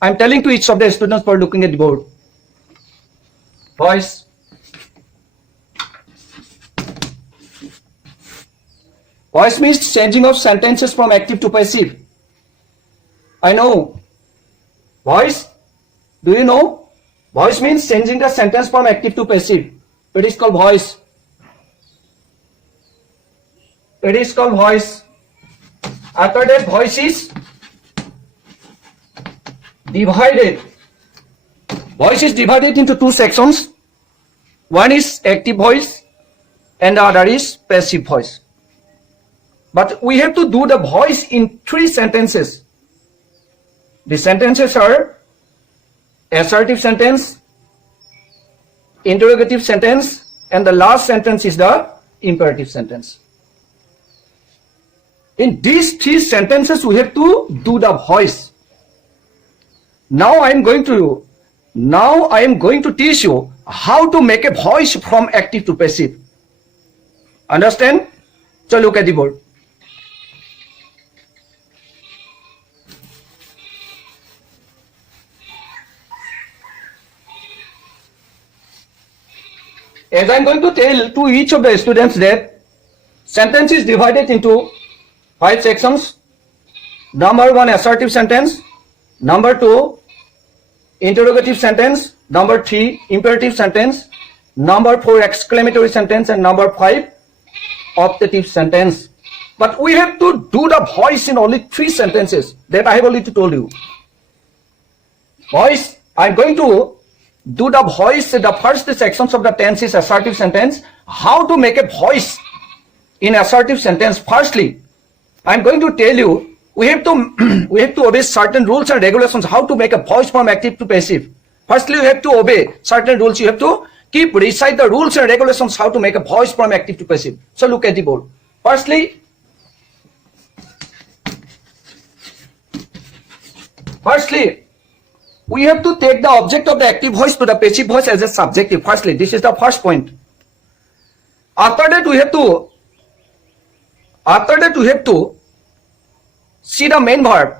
I'm telling to each of the students for looking at the board. Voice. Voice means changing of sentences from active to passive. I know. Voice. Do you know? Voice means changing the sentence from active to passive. It is called voice. It is called voice. After that, voice is divided. Voice is divided into two sections. One is active voice and the other is passive voice. But we have to do the voice in three sentences. The sentences are assertive sentence, interrogative sentence, and the last sentence is the imperative sentence. In these three sentences, we have to do the voice. Now I am going to teach you how to make a voice from active to passive. Understand? So look at the board. As I am going to tell to each of the students that sentence is divided into 5 sections. Number 1, assertive sentence. Number 2, interrogative sentence. Number 3, imperative sentence. Number 4, exclamatory sentence. And number 5, optative sentence. But we have to do the voice in only 3 sentences that I have already told you. Voice, I am going to do the voice, the first sections of the tense is assertive sentence. How to make a voice in assertive sentence? Firstly, I am going to tell you we have to obey certain rules and regulations how to make a voice from active to passive. Firstly, you have to obey certain rules. You have to recite the rules and regulations how to make a voice from active to passive. So look at the board. Firstly, we have to take the object of the active voice to the passive voice as a subjective. Firstly, this is the first point. After that, we have to see the main verb.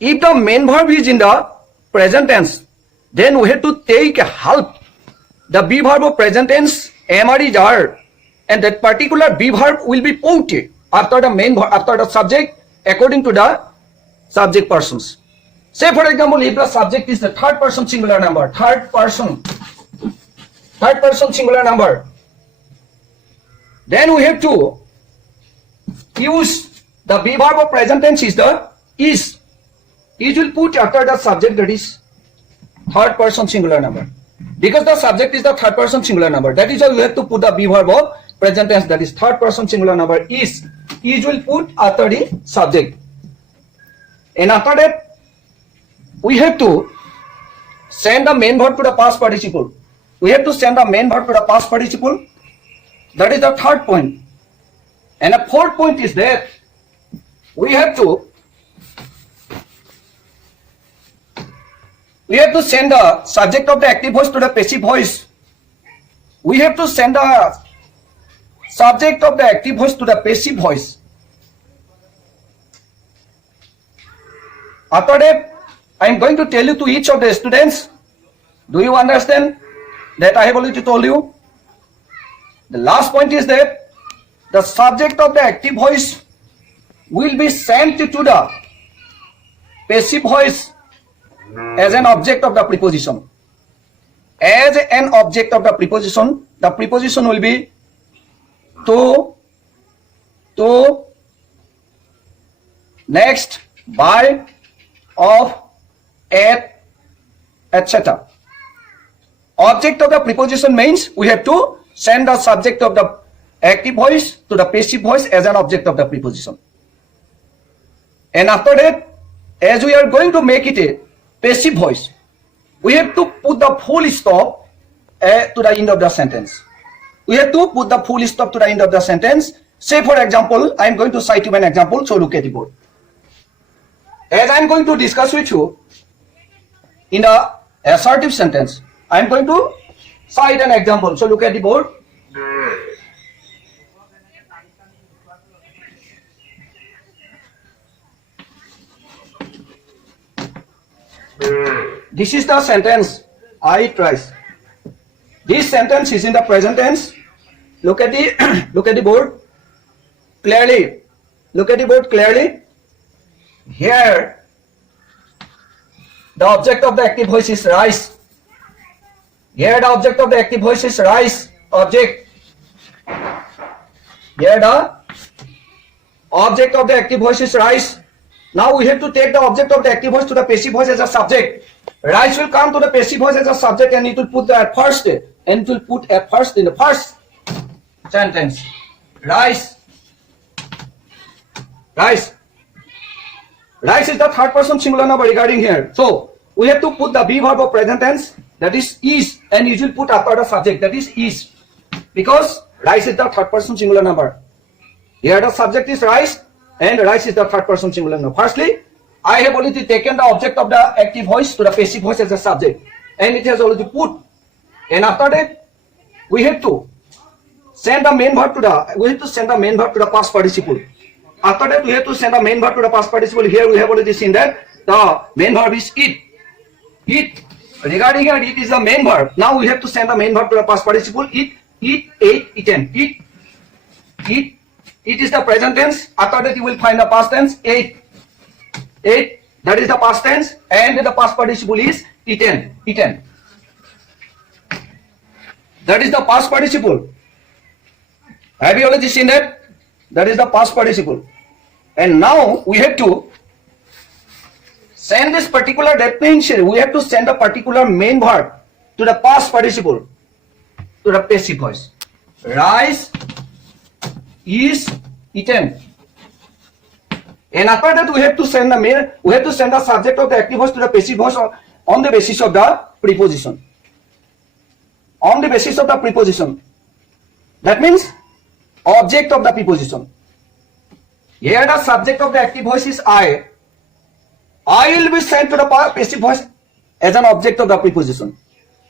If the main verb is in the present tense, then we have to take help the be verb of present tense, am is are, and that particular be verb will be put after the main verb, after the subject, according to the subject persons. Say for example, if the subject is the third person singular number, third person singular number, then we have to use the be verb of present tense is the is. Is will put after the subject, that is third person singular number. Because the subject is the third person singular number, that is why we have to put the be verb of present tense, that is third person singular number is. Is will put after the subject. And after that, we have to send the main verb to the past participle. We have to send the main verb to the past participle. That is the third point. And the fourth point is that we have to send the subject of the active voice to the passive voice. We have to send the subject of the active voice to the passive voice. After that, I am going to tell you to each of the students. Do you understand that I have already told you? The last point is that the subject of the active voice will be sent to the passive voice as an object of the preposition. As an object of the preposition will be to, next, by, of, at, etc. Object of the preposition means we have to send the subject of the active voice to the passive voice as an object of the preposition. And after that, as we are going to make it a passive voice, we have to put the full stop to the end of the sentence. We have to put the full stop to the end of the sentence. Say for example, I am going to cite you an example, so look at the board. As I am going to discuss with you in the assertive sentence, I am going to cite an example, so look at the board. This is the sentence. I tries. This sentence is in the present tense. Look at the look at the board clearly. Look at the board clearly. Here, the object of the active voice is rice. Here, the object of the active voice is rice. Object. Here, the object of the active voice is rice. Now we have to take the object of the active voice to the passive voice as a subject. Rice will come to the passive voice as a subject, and it will put the at first, and it will put at first in the first sentence. Rice. Rice. Rice is the third person singular number regarding here. So we have to put the be verb of present tense, that is, and you will put after the subject, that is, because rice is the third person singular number. Here the subject is rice, and rice is the third person singular number. Firstly, I have already taken the object of the active voice to the passive voice as a subject, and it has already put. And after that, we have to send the main verb to the past participle. After that, we have to send the main verb to the past participle. Here we have already seen that the main verb is eat. Eat. Regarding here, it is the main verb. Now we have to send the main verb to the past participle. Eat, ate, eaten. Eat, eat. It is the present tense. After that, you will find the past tense. Ate. Ate. That is the past tense, and the past participle is eaten. Eaten. That is the past participle. Have you already seen that? That is the past participle. And now we have to send this particular, that means we have to send a particular main verb to the past participle, to the passive voice. Rice is eaten. And after that, we have to send the subject of the active voice to the passive voice on the basis of the preposition. On the basis of the preposition. That means object of the preposition. Here the subject of the active voice is I. I will be sent to the passive voice as an object of the preposition.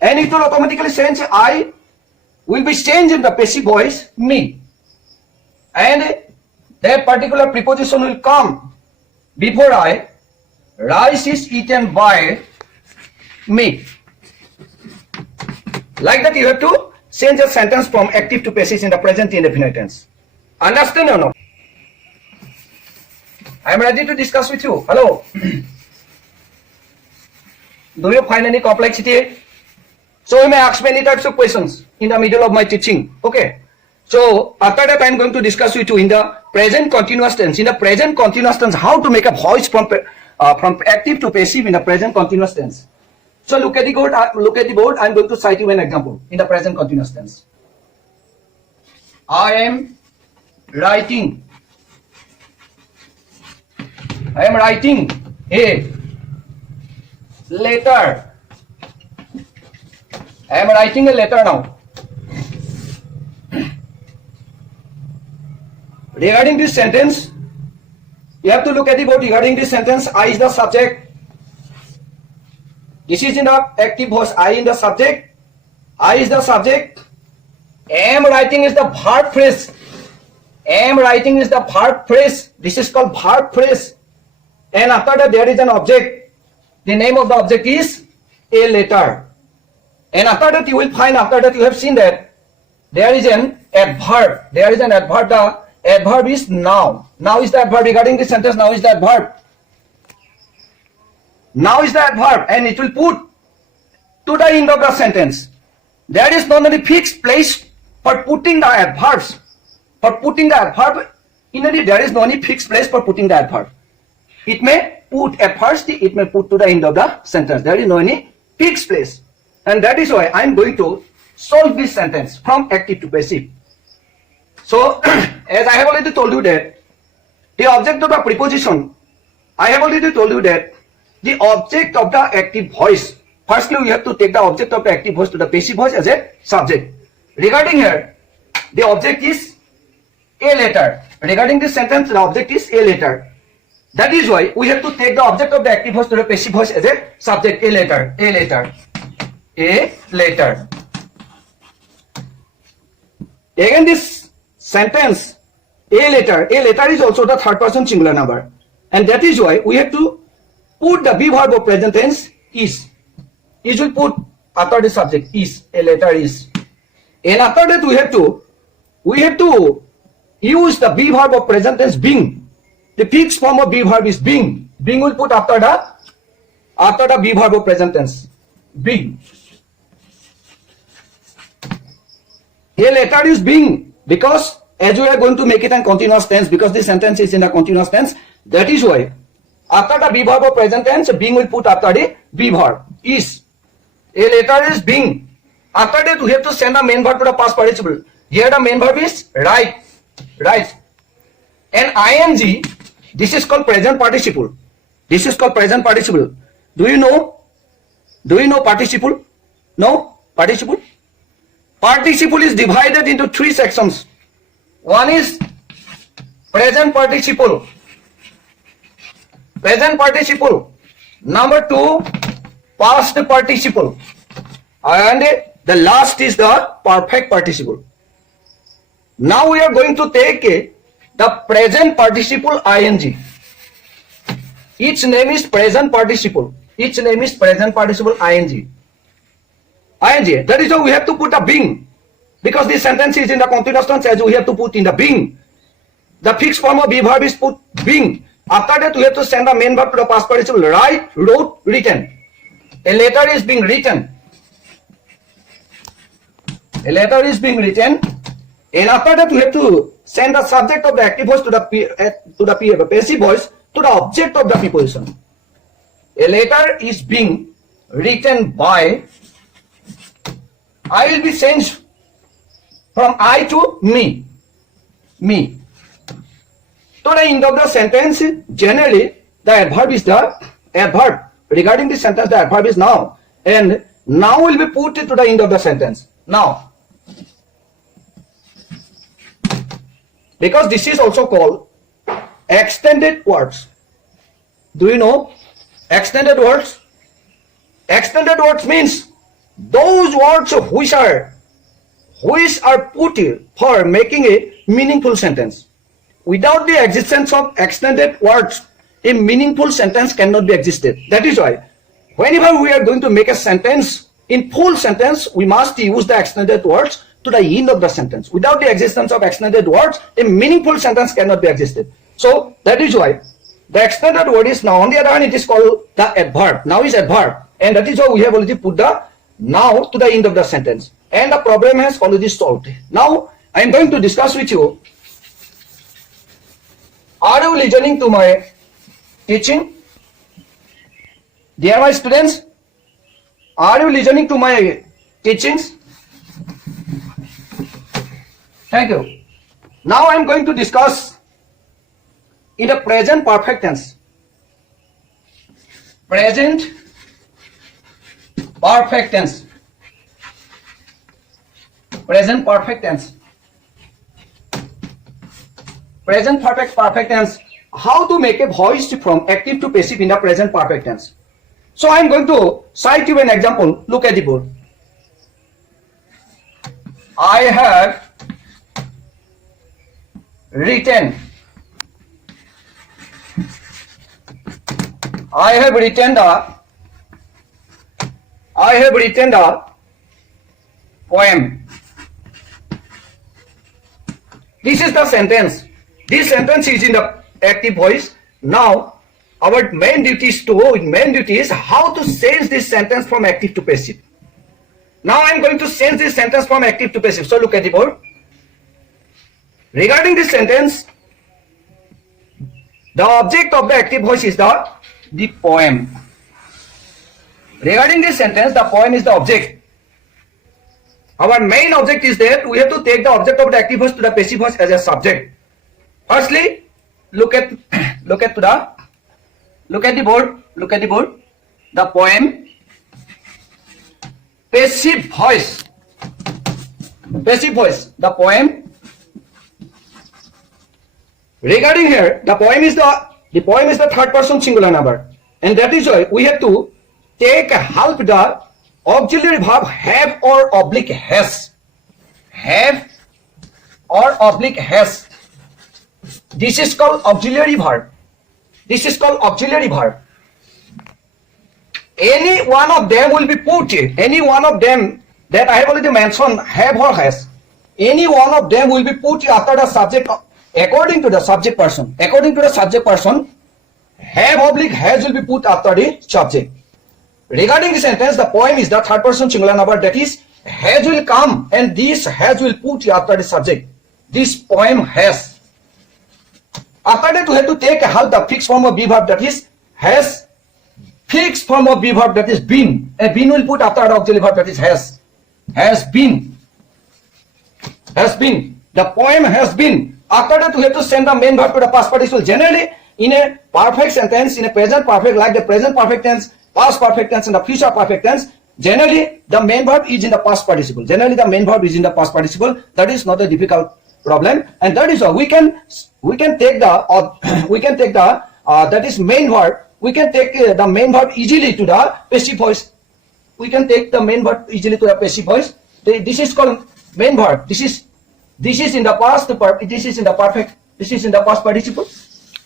And it will automatically change. I will be changed in the passive voice me. And that particular preposition will come before I. Rice is eaten by me. Like that, you have to change a sentence from active to passive in the present indefinite tense. Understand or not? I am ready to discuss with you. Hello. Do you find any complexity? So you may ask many types of questions in the middle of my teaching. Okay. So after that, I am going to discuss with you in the present continuous tense. In the present continuous tense, how to make a voice from active to passive in the present continuous tense. So look at the board. I am going to cite you an example in the present continuous tense. I am writing. I am writing a letter. I am writing a letter now. Regarding this sentence, you have to look at the board. Regarding this sentence, I is the subject. This is in the active voice. I in the subject. I is the subject. Am writing is the verb phrase. Am writing is the verb phrase. This is called verb phrase. And after that, there is an object. The name of the object is a letter. And after that, you will find, after that, you have seen that there is an adverb. There is an adverb. The adverb is now. Now is the adverb. Regarding this sentence, now is the adverb. Now is the adverb, and it will put to the end of the sentence. There is not any fixed place for putting the adverbs. For putting the adverb, there is no any fixed place for putting the adverb. It may put at first, it may put to the end of the sentence. There is no any fixed place. And that is why I am going to solve this sentence from active to passive. So, as I have already told you that, the object of the preposition, I have already told you that the object of the active voice, firstly we have to take the object of the active voice to the passive voice as a subject. Regarding here, the object is a letter. Regarding this sentence, the object is a letter. That is why we have to take the object of the active voice to the passive voice as a subject. A letter. A letter. A letter. Again, this sentence, a letter is also the third person singular number. And that is why we have to put the be verb of present tense is. Is we put after the subject is, a letter is. And after that we have to use the be verb of present tense being. The fixed form of be verb is being. Being will put after the be verb of present tense. Being. A letter is being, because as we are going to make it in continuous tense, because this sentence is in the continuous tense, that is why after the be verb of present tense, being will put after the be verb is. A letter is being. After that we have to send the main verb to the past participle. Here the main verb is write. Right. And ing, this is called present participle. This is called present participle. Do you know participle? No? Participle? Participle is divided into three sections. One is present participle. Present participle. Number two, past participle. And the last is the perfect participle. Now we are going to take the present participle ing. Its name is present participle. Its name is present participle ing. Ing. That is why we have to put a being. Because this sentence is in the continuous tense, as we have to put in the being. The fixed form of be verb is put being. After that we have to send the main verb to the past participle. Write, wrote, written. A letter is being written. A letter is being written. And after that we have to send the subject of the active voice to the passive voice to the object of the preposition. A letter is being written by. I will be changed from I to me. Me. To the end of the sentence, generally the adverb is the adverb. Regarding this sentence, the adverb is now. And now will be put to the end of the sentence. Now. Because this is also called extended words. Do you know extended words? Extended words means those words which are put for making a meaningful sentence. Without the existence of extended words, a meaningful sentence cannot be existed. That is why whenever we are going to make a sentence, in full sentence, we must use the extended words to the end of the sentence. Without the existence of extended words, a meaningful sentence cannot be existed. So that is why the extended word is now. On the other hand, it is called the adverb. Now is adverb, and that is why we have already put the now to the end of the sentence, and the problem has already solved. Now I am going to discuss with you. Are you listening to my teaching? Dear my students, are you listening to my teachings? Thank you. Now I am going to discuss in the present perfect tense. Present perfect tense. Present perfect tense. Present perfect tense. How to make a voice from active to passive in the present perfect tense. So I am going to cite you an example. Look at the board. I have written. I have written the poem. This is the sentence. This sentence is in the active voice. Now our main duty is how to change this sentence from active to passive. Now I am going to change this sentence from active to passive. So look at the board. Regarding this sentence, the object of the active voice is the poem. Regarding this sentence, the poem is the object. Our main object is that we have to take the object of the active voice to the passive voice as a subject. Firstly, look at the board. Look at the board. The poem. Passive voice. Passive voice. The poem. Regarding here, the poem is the third person singular number, and that is why we have to take help the auxiliary verb have or oblique has. Have or oblique has. This is called auxiliary verb. This is called auxiliary verb. any one of them will be put, any one of them that I have already mentioned, have or has, any one of them will be put after the subject, according to the subject person. According to the subject person, have oblique has will be put after the subject. Regarding the sentence, the poem is the third person singular number, that is, has will come and this has will put after the subject. This poem has. After that, we have to take a half the fixed form of be verb, that is, has, fixed form of be verb, that is been. And been will put after the auxiliary verb, that is has. Has been. Has been. The poem has been. After that, we have to send the main verb to the past participle. Generally, in a perfect sentence, in a present perfect, like the present perfect tense, past perfect tense, and the future perfect tense, generally the main verb is in the past participle. Generally, the main verb is in the past participle. That is not a difficult problem, and that is why we can take the that is main verb. We can take the main verb easily to the passive voice. We can take the main verb easily to the passive voice. This is called main verb. This is in the past. This is in the perfect. This is in the past participle.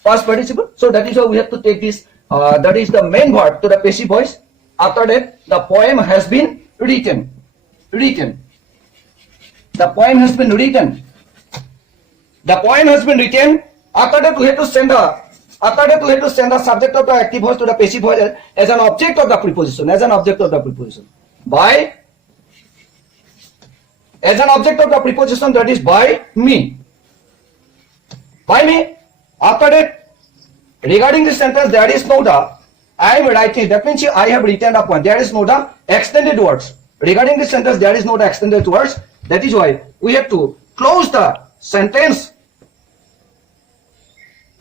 Past participle. So that is why we have to take this. That is the main verb to the passive voice. After that, the poem has been written. Written. The poem has been written. The poem has been written. After that, we have to send the subject of the active voice to the passive voice as an object of the preposition. As an object of the preposition. By. As an object of the preposition, that is by me. By me. After that, regarding this sentence, there is no the. I am writing. That means I have written a point. There is no the extended words. Regarding this sentence, there is no the extended words. That is why we have to close the sentence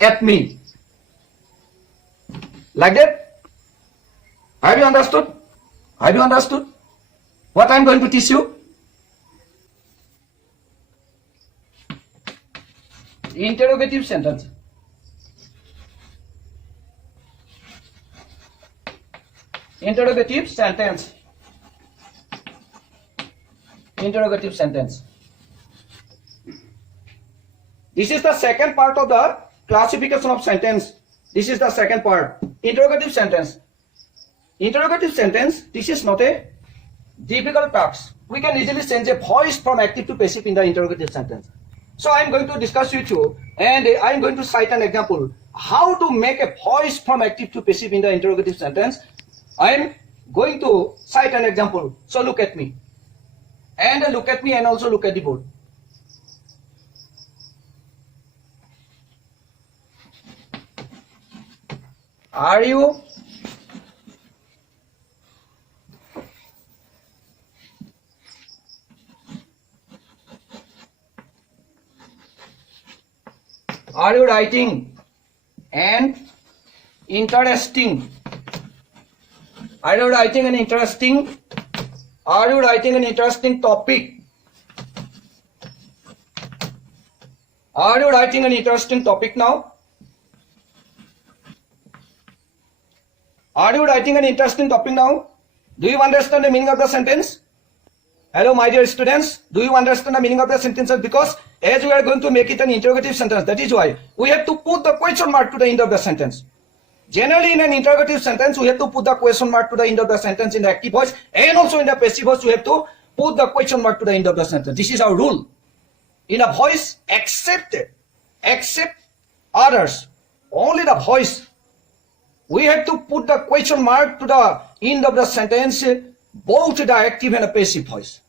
at me. Like that. Have you understood? Have you understood what I am going to teach you? Interrogative sentence. Interrogative sentence. Interrogative sentence. This is the second part of the classification of sentence. This is the second part. Interrogative sentence. Interrogative sentence, this is not a difficult task. We can easily change a voice from active to passive in the interrogative sentence. So I am going to discuss with you, and I am going to cite an example. How to make a voice from active to passive in the interrogative sentence. I am going to cite an example. So look at me. And look at me and also look at the board. Are you writing an interesting? Are you writing an interesting? Are you writing an interesting topic? Are you writing an interesting topic now? Are you writing an interesting topic now? Do you understand the meaning of the sentence? Hello, my dear students. Do you understand the meaning of the sentence? Because as we are going to make it an interrogative sentence, that is why we have to put the question mark to the end of the sentence. Generally, in an interrogative sentence, we have to put the question mark to the end of the sentence in the active voice, and also in the passive voice, we have to put the question mark to the end of the sentence. This is our rule. In a voice, except others, only the voice, we have to put the question mark to the end of the sentence, both the active and the passive voice.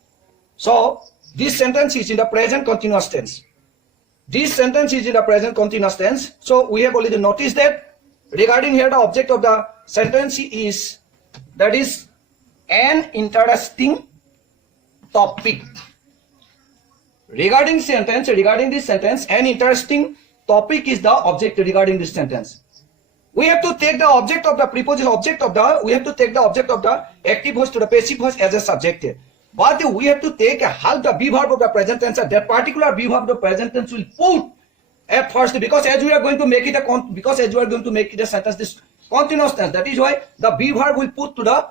So, this sentence is in the present continuous tense. This sentence is in the present continuous tense. So, we have already noticed that. Regarding here, the object of the sentence is, that is, an interesting topic. Regarding this sentence, an interesting topic is the object regarding this sentence. We have to take the object of the preposition, we have to take the object of the active voice to the passive voice as a subject. But we have to take a half the be verb of the present tense, and that particular be verb of the present tense will put at first, because as we are going to make it a sentence, this continuous tense, that is why the be verb will put to the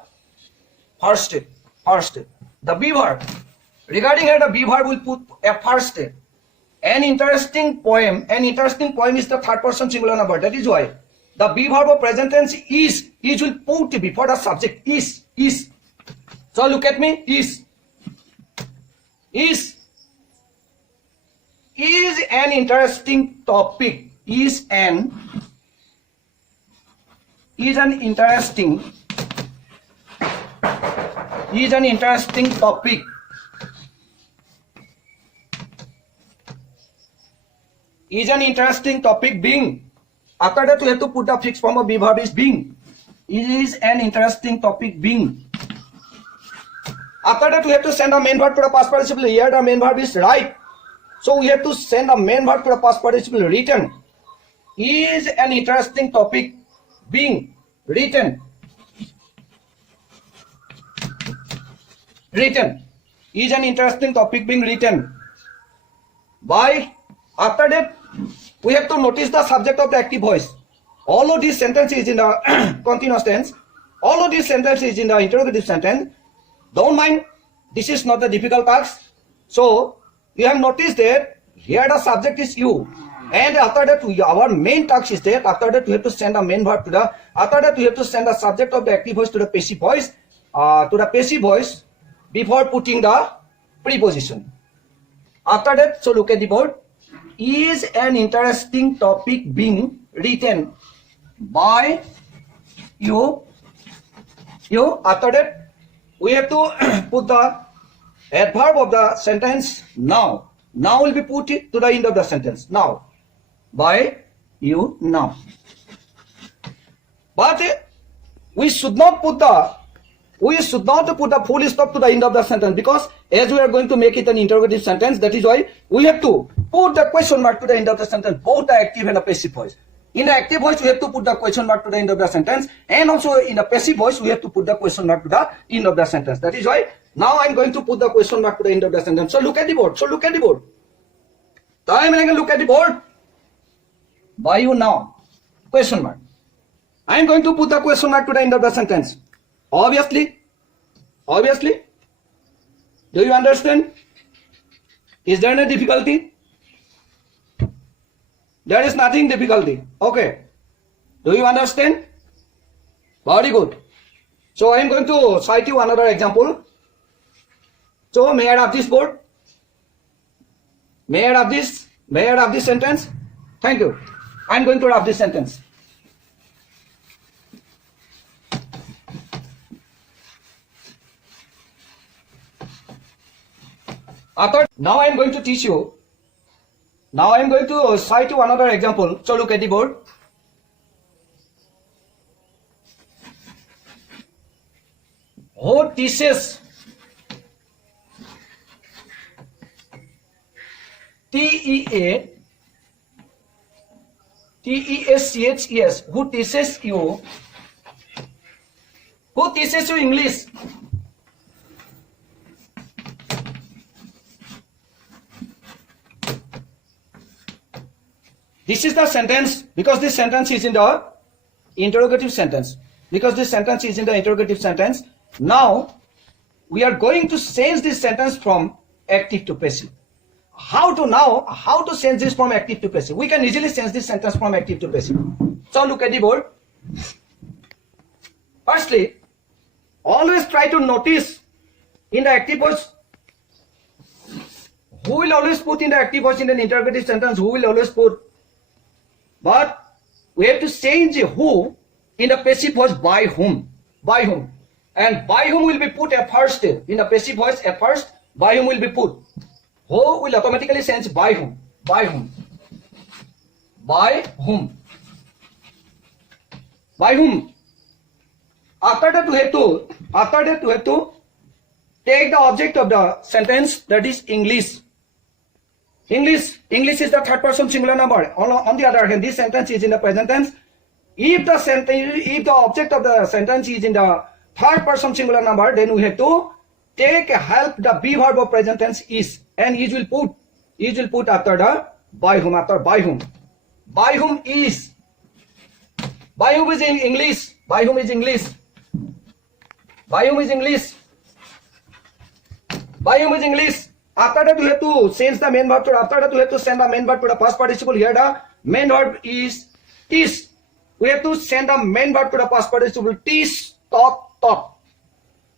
first. The be verb. Regarding here, the be verb will put at first. An interesting poem is the third person singular number. That is why the be verb of present tense is will put before the subject is. So look at me, is an interesting topic. Is an interesting topic. Is an interesting topic being. After that, we have to put the fixed form of be verb is being. Is an interesting topic being. After that, we have to send a main verb to the past participle. Here, the main verb is write. So we have to send a main verb to the past participle written. Is an interesting topic being written. Is an interesting topic being written by. After that, we have to notice the subject of the active voice. All of these sentences is in the continuous tense. All of these sentences is in the interrogative sentence. Don't mind, this is not a difficult task. So you have noticed that here the subject is you, and after that our main task is that after that we have to send a main verb to the. After that we have to send the subject of the active voice to the passive voice before putting the preposition. After that, so look at the board. Is an interesting topic being written by you. After that, we have to put the adverb of the sentence now. Now will be put to the end of the sentence. Now, by you now. But we should not put the full stop to the end of the sentence, because as we are going to make it an interrogative sentence, that is why we have to put the question mark to the end of the sentence, both the active and the passive voice. In the active voice, we have to put the question mark to the end of the sentence, and also in the passive voice, we have to put the question mark to the end of the sentence. That is why now I am going to put the question mark to the end of the sentence. So look at the board. Time and again look at the board. By you now. Question mark. I am going to put the question mark to the end of the sentence. Obviously. Do you understand? Is there any difficulty? There is nothing difficulty. Okay. Do you understand? Very good. So I am going to cite you another example. So may I have this board? May I have this sentence? Thank you. I am going to have this sentence. Now I am going to teach you. Now I am going to cite you another example. So look at the board. Who teaches? T-E-A-T-E-S-C-H-E-S. Who teaches you? Who teaches you English? This is the sentence, because this sentence is in the interrogative sentence. Now, we are going to change this sentence from active to passive. How to change this from active to passive? We can easily change this sentence from active to passive. So look at the board. Firstly, always try to notice in the active voice. Who will always put in the active voice in an interrogative sentence? Who will always put? But we have to change who in the passive voice by whom. And by whom will be put at first. In the passive voice at first, by whom will be put. Who will automatically change by whom. After that we have to take the object of the sentence, that is English. English is the third person singular number. On the other hand, this sentence is in the present tense. If the object of the sentence is in the third person singular number, then we have to take help the be verb of present tense is, and is will put after the by whom. By whom is in English. By whom is English. After that we have to change the main verb to, after that we have to send the main verb to the past participle. Here the main verb is. we have to send the main verb to the past participle. Teach, taught.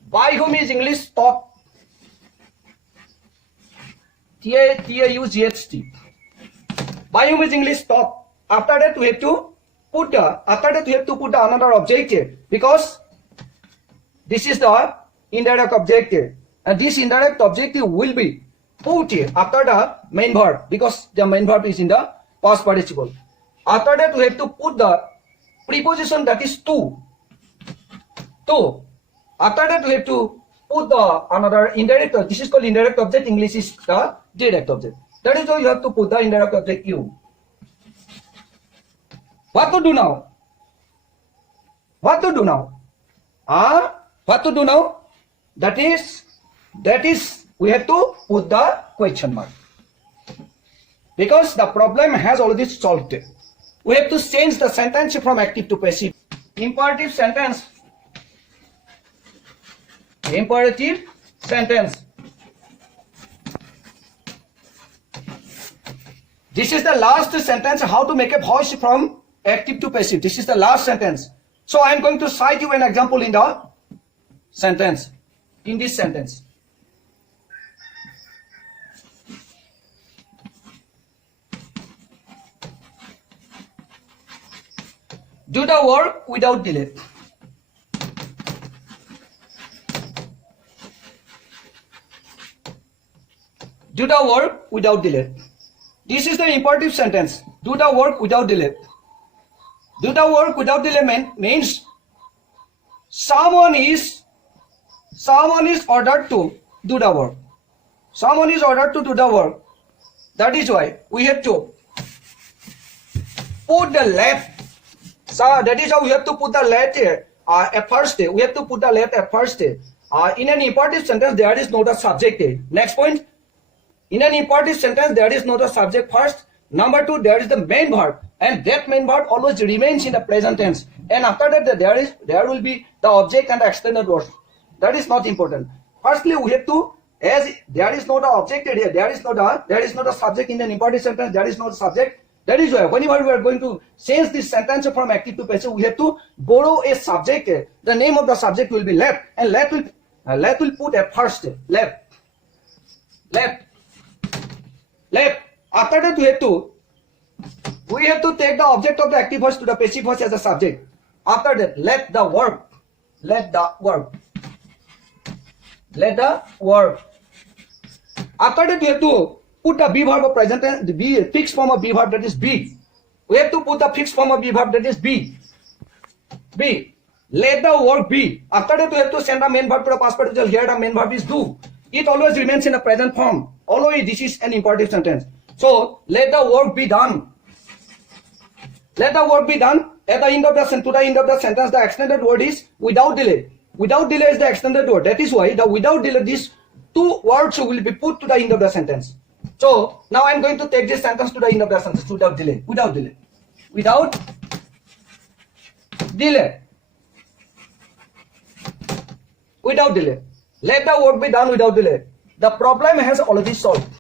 By whom is English taught? T-A-U-G-H-T. By whom is English taught? After that we have to put another objective, because this is the indirect objective, and this indirect objective will be put here after the main verb, because the main verb is in the past participle. After that we have to put the preposition, that is to. After that we have to put the another indirect, this is called indirect object, English is the direct object. That is why you have to put the indirect object you. What to do now? What to do now? That is we have to put the question mark, because the problem has already solved. We have to change the sentence from active to passive. Imperative sentence. This is the last sentence, how to make a voice from active to passive. This is the last sentence. So I am going to cite you an example in the sentence. In this sentence. Do the work without delay. Do the work without delay. This is the imperative sentence. Do the work without delay. Do the work without delay means someone is ordered to do the work. Someone is ordered to do the work. That is why we have to put the let. So that is how we have to put the let here at first. We have to put the let at first. In an imperative sentence, there is not a subject. Next point. In an imperative sentence, there is not a subject first. Number two, there is the main verb, and that main verb always remains in the present tense. And after that, there will be the object and the extended words. That is not important. Firstly, we have to, as there is not an object here, there is not a subject in an imperative sentence. There is not a subject. That is why whenever we are going to change this sentence from active to passive, we have to borrow a subject. The name of the subject will be let, and let will put at first. Let. After that, we have to take the object of the active voice to the passive voice as a subject. After that, let the verb. After that, we have to put the be verb of present tense, the be fixed form of be verb, that is be. We have to put the fixed form of be verb, that is be. Let the work be. After that, we have to send the main verb to the past participle. Here the main verb is do. It always remains in the present form. Always this is an imperative sentence. So let the work be done. Let the work be done. At the end of the sentence, the extended word is without delay. Without delay is the extended word. That is why the without delay, these two words will be put to the end of the sentence. So now I am going to take this sentence to the end of the sentence without delay. Without delay. Let the work be done without delay. The problem has already solved.